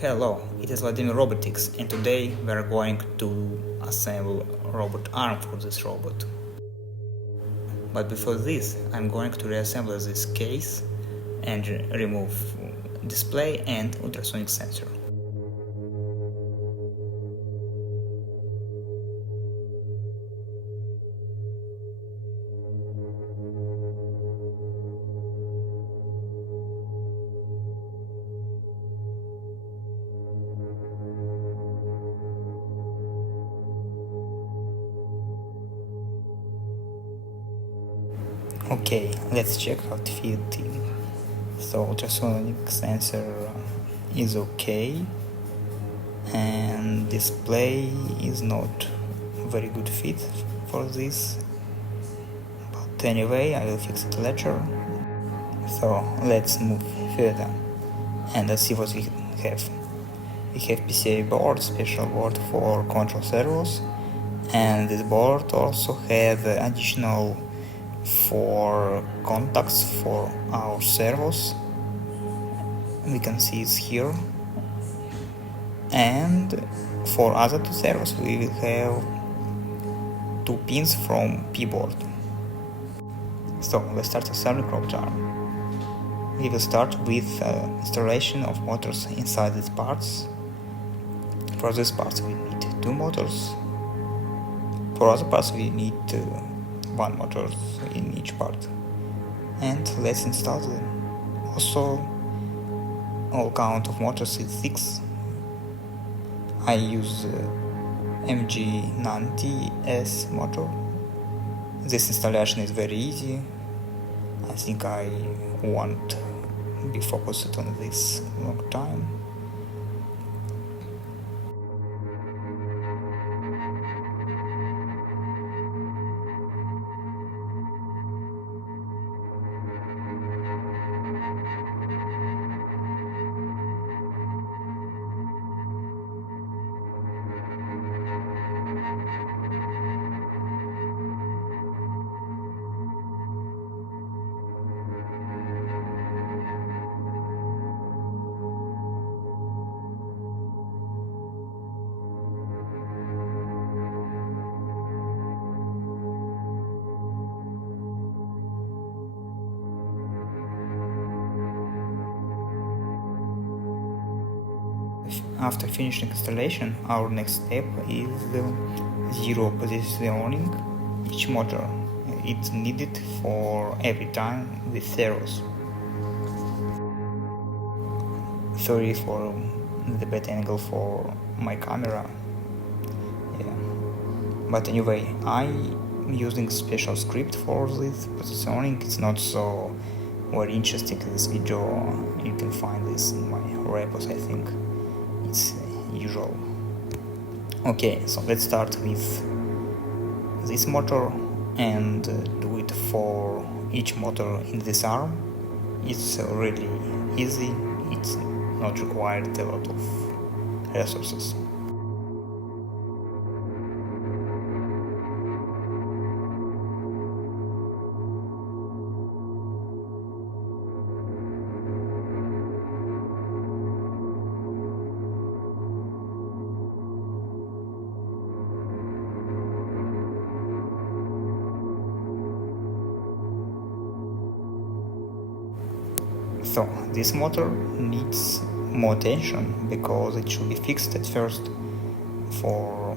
Hello, it is Vladimir Robotics, and today we are going to assemble a robot arm for this robot. But before this, I'm going to reassemble this case and remove display and ultrasonic sensor. Okay, let's check how it fits in. So ultrasonic sensor is okay, and display is not very good fit for this, but anyway I will fix it later. So let's move further and let's see what we have. We have PCI board, special board for control servos, and this board also have additional 4 contacts for our servos. We can see it here, and for other 2 servos we will have 2 pins from P-board. So let's start assembling robot arm. We will start with installation of motors inside these parts. For these parts we need 2 motors. For other parts we need 1 motor in each part. And let's install them. Also, all count of motors is 6. I use MG90S motor. This installation is very easy. I think I won't be focused on this long time. After finishing installation, our next step is zero positioning each motor. It's needed for every time with servos. Sorry for the bad angle for my camera. Yeah. But anyway, I'm using special script for this positioning. It's not so very interesting in this video. You can find this in my repos, I think. It's usual. Okay, so let's start with this motor and do it for each motor in this arm. It's really easy, it's not required a lot of resources. So this motor needs more attention because it should be fixed at first for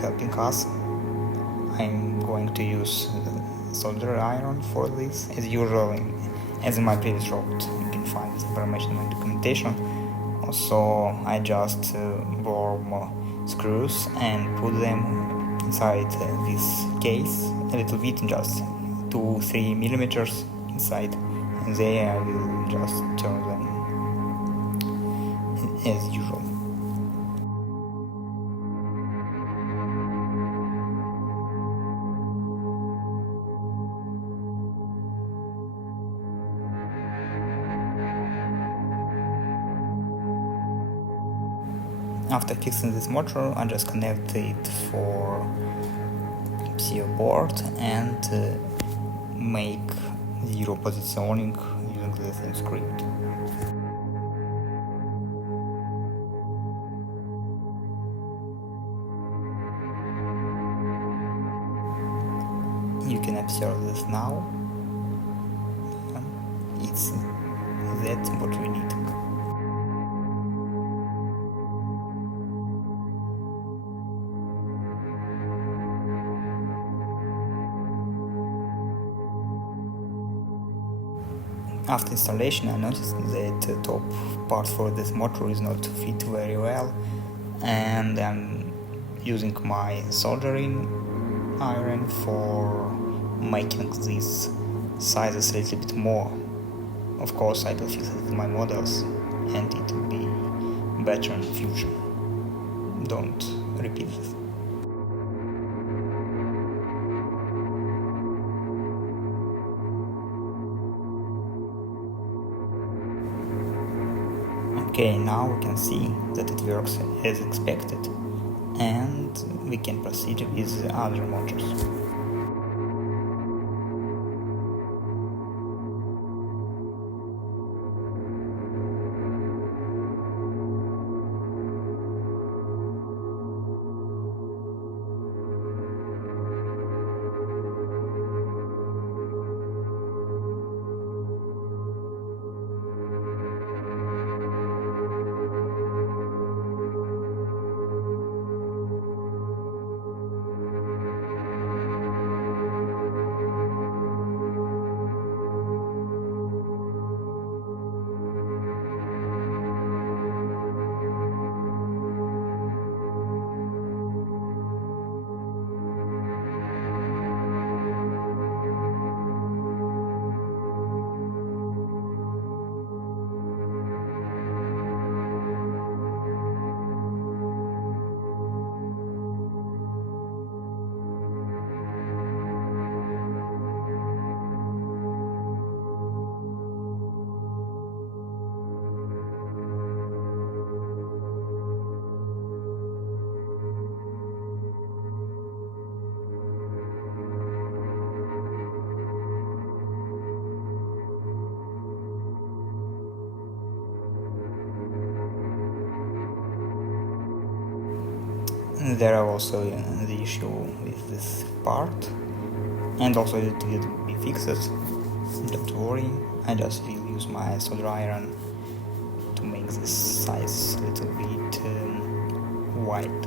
helping us. I'm going to use solder iron for this. As usual, as in my previous robot, you can find this information in my documentation. Also, I just bore more screws and put them inside this case a little bit, just 2-3 millimeters inside, and there I will just turn them as usual. After fixing this motor, I just connect it for PCI board and make zero positioning using the same script. you can observe this now. It's that's what we need. After installation, I noticed that the top part for this motor is not fit very well, and I'm using my soldering iron for making these sizes a little bit more. Of course, I will fix it with my models, and it will be better in the future. Don't repeat this. Okay, now we can see that it works as expected, and we can proceed with the other motors. There are also the issue with this part, and also it will be fixed. Don't worry, I just will use my solder iron to make this size a little bit wide.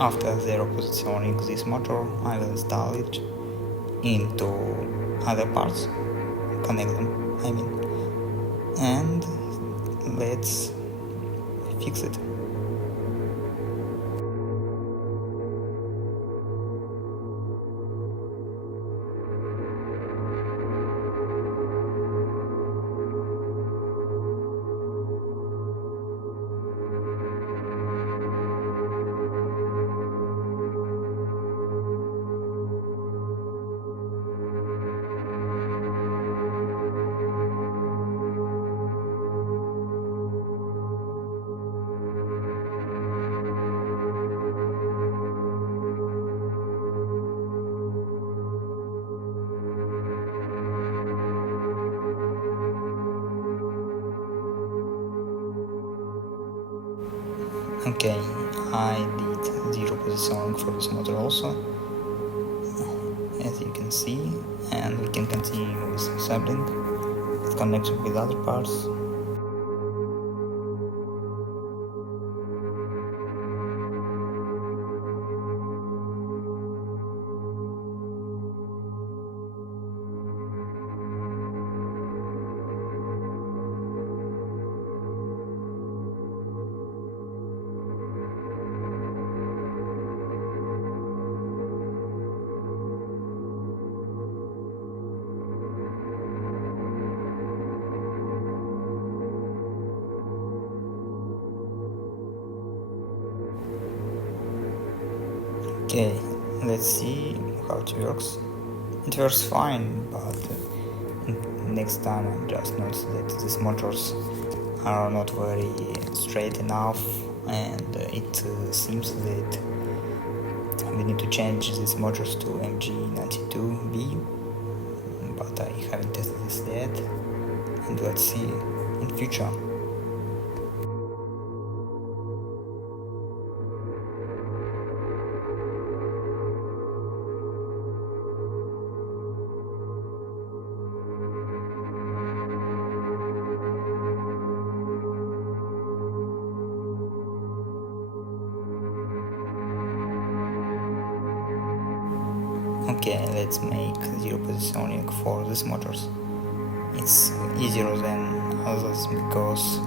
After repositioning this motor, I will install it into other parts, connect them, and let's fix it. Okay, I did zero positioning for this motor also, as you can see, and we can continue with assembling it connected with other parts. Okay, let's see how it works. It works fine, but next time I just noticed that these motors are not very straight enough. and it seems that we need to change these motors to MG92B, but I haven't tested this yet, and let's see in future. Okay, let's make zero positioning for these motors. It's easier than others because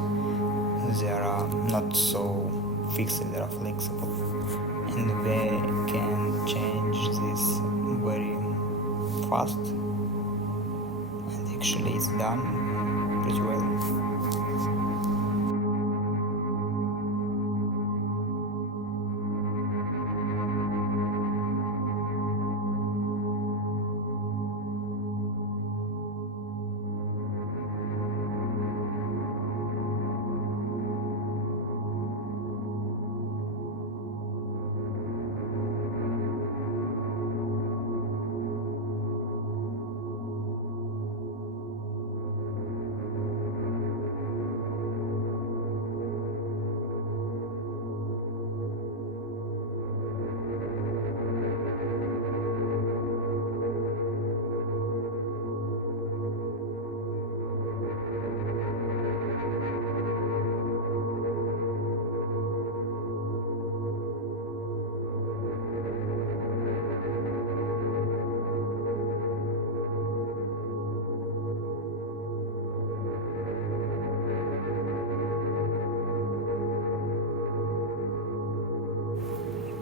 they are not so fixed, they are flexible, and we can change this very fast, and actually it's done pretty well.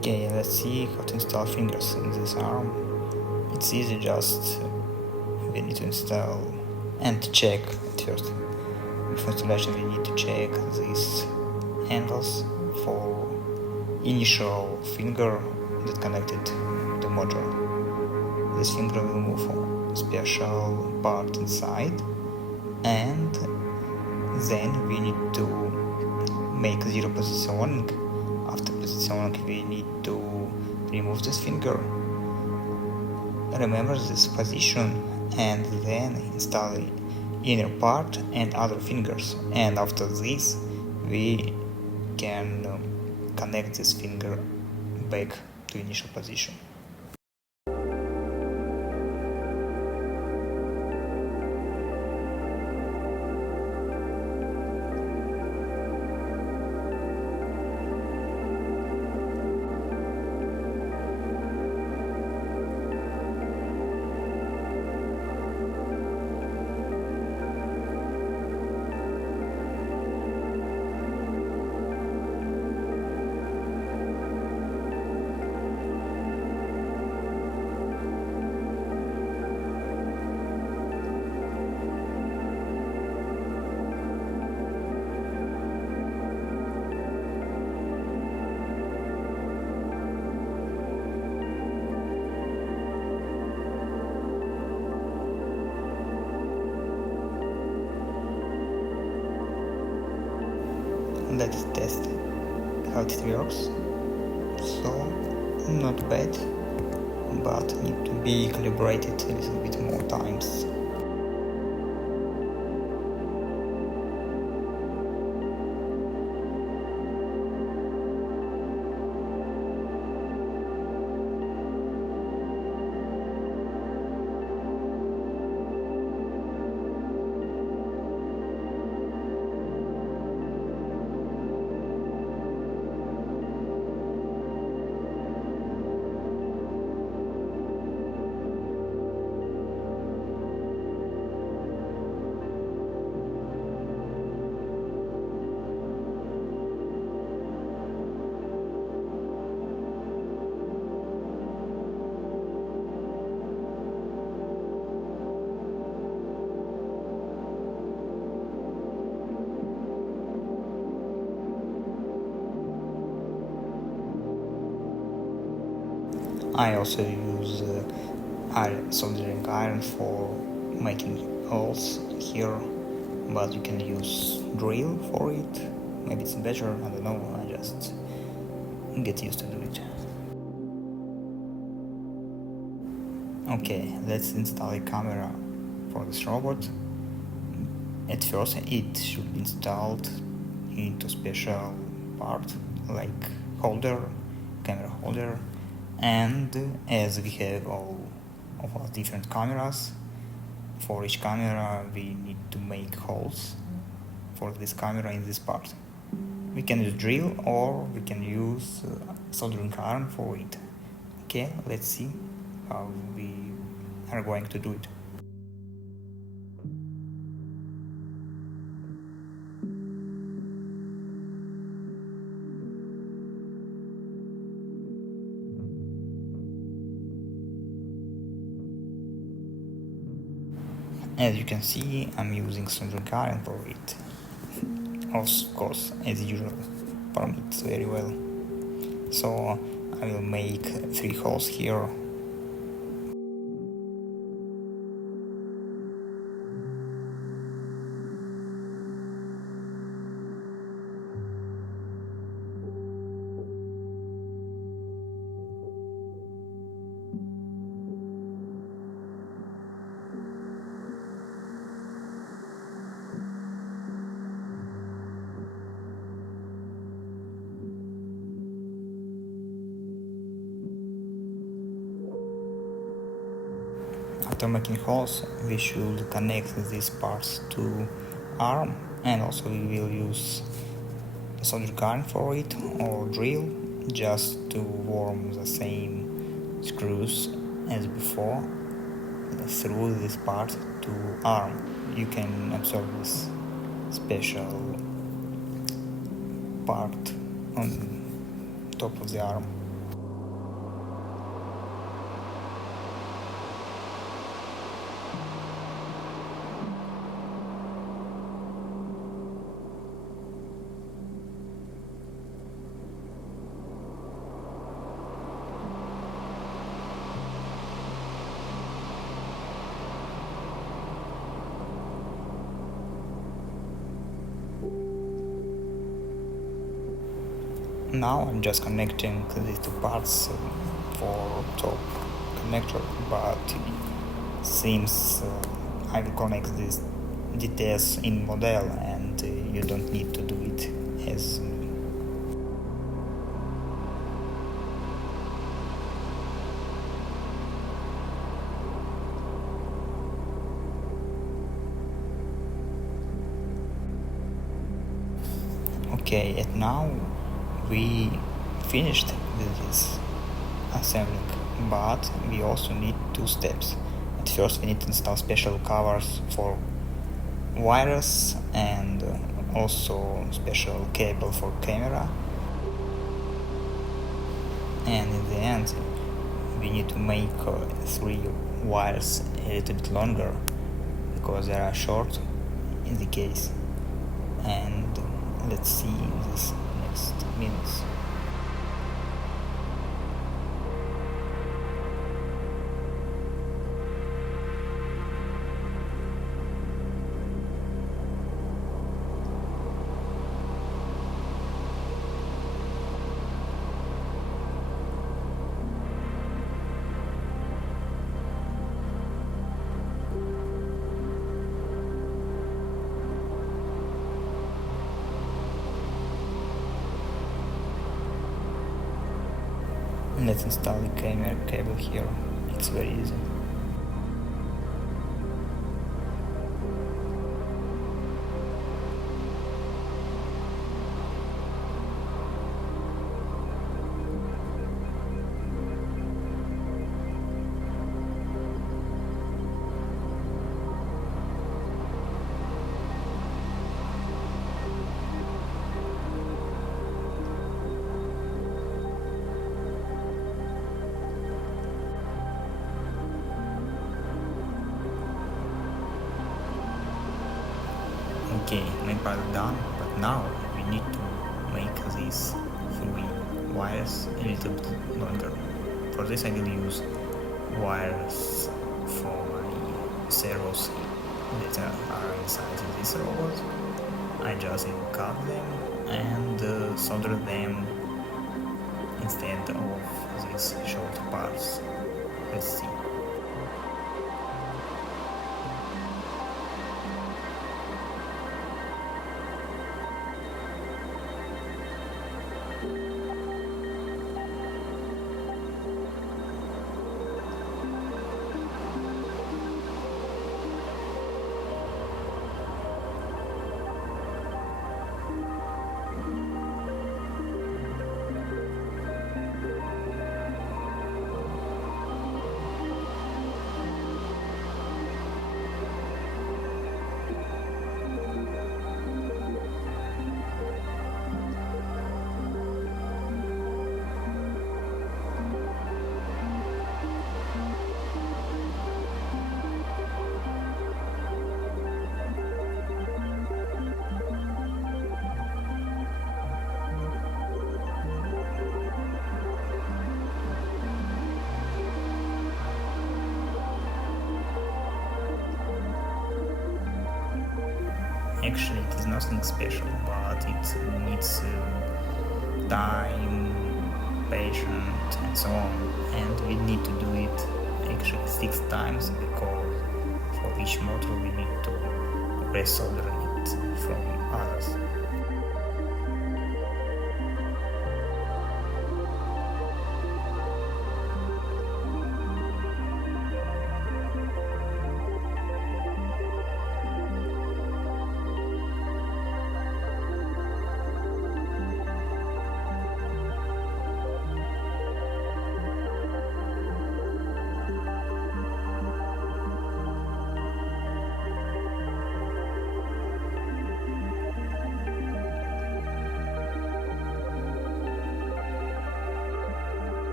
Okay, let's see how to install fingers in this arm. It's easy, just we need to install and check at first. Before installation we need to check these angles for initial finger that connected to motor. This finger will move a special part inside, and then we need to make zero positioning. After positioning we need to remove this finger. Remember this position and then install the inner part and other fingers, and after this we can connect this finger back to initial position. Let's test how it works. So, not bad, but need to be calibrated a little bit more times. I also use soldering iron for making holes here, but you can use drill for it. Maybe it's better, I don't know, I just get used to do it. Okay, let's install a camera for this robot. At first it should be installed into special part like holder, camera holder, and as we have all of our different cameras, for each camera we need to make holes for this camera in this part. We can use drill or we can use soldering iron for it. Okay, let's see how we are going to do it. As you can see, I'm using soldering iron for it. Of course, as usual, permits very well. So I will make 3 holes here. After making holes, we should connect these parts to arm, and also we will use soldering iron for it or drill just to worm the same screws as before through this part to arm. You can observe this special part on top of the arm. Now I'm just connecting these 2 parts for top connector, but since I will connect these details in model and you don't need to do it as okay, and now we finished with this assembling, but we also need 2 steps. At first we need to install special covers for wires and also special cable for camera, and in the end we need to make 3 wires a little bit longer because they are short in the case, and let's see in this next minutes. Let's install the camera cable here. It's very easy. Okay, my part is done, but now we need to make these 3 wires a little bit longer. For this I will use wires for my servos that are inside this robot. I just will cut them and solder them instead of these short parts. Let's see. Actually, it is nothing special, but it needs time, patience, and so on. And we need to do it actually 6 times, because for each motor we need to resolder it from others.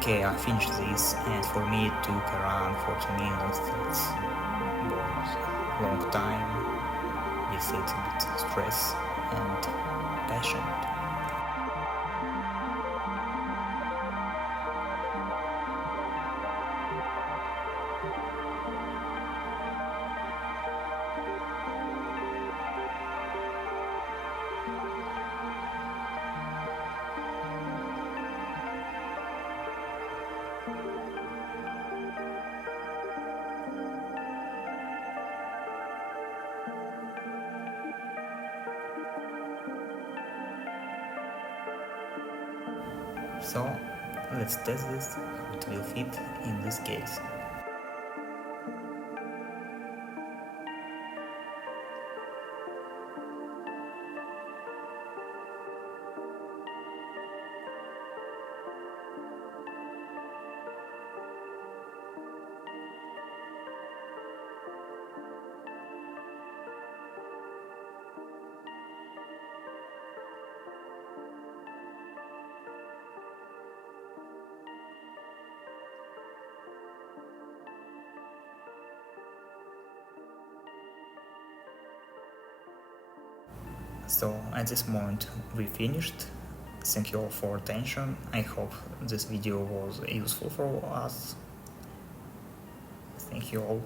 Okay, I finished this, and for me it took around 40 minutes. It was a long time with a little bit of stress and passion. So let's test this, how it will fit in this case. So at this moment we finished. Thank you all for attention. I hope this video was useful for us. Thank you all.